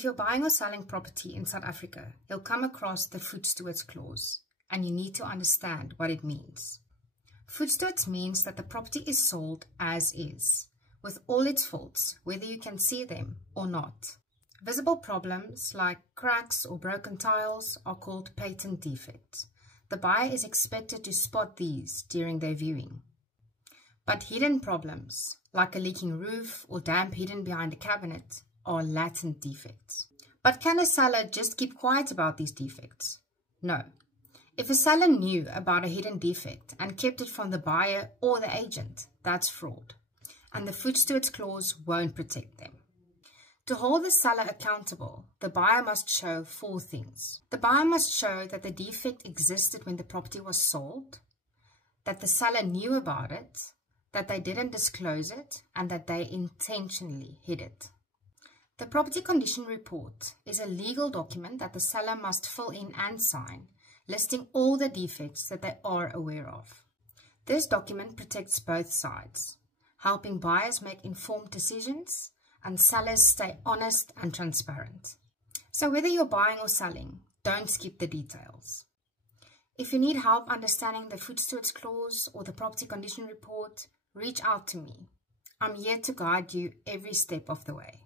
If you're buying or selling property in South Africa, you'll come across the Food Stewards Clause, and you need to understand what it means. Food Stewards means that the property is sold as is, with all its faults, whether you can see them or not. Visible problems like cracks or broken tiles are called patent defects. The buyer is expected to spot these during their viewing. But hidden problems, like a leaking roof or damp hidden behind a cabinet, are latent defects. But can a seller just keep quiet about these defects? No. If a seller knew about a hidden defect and kept it from the buyer or the agent, that's fraud, and the Food Stewards Clause won't protect them. To hold the seller accountable, the buyer must show 4 things. The buyer must show that the defect existed when the property was sold, that the seller knew about it, that they didn't disclose it, and that they intentionally hid it. The Property Condition Report is a legal document that the seller must fill in and sign, listing all the defects that they are aware of. This document protects both sides, helping buyers make informed decisions and sellers stay honest and transparent. So whether you're buying or selling, don't skip the details. If you need help understanding the Food Stewards Clause or the Property Condition Report, reach out to me. I'm here to guide you every step of the way.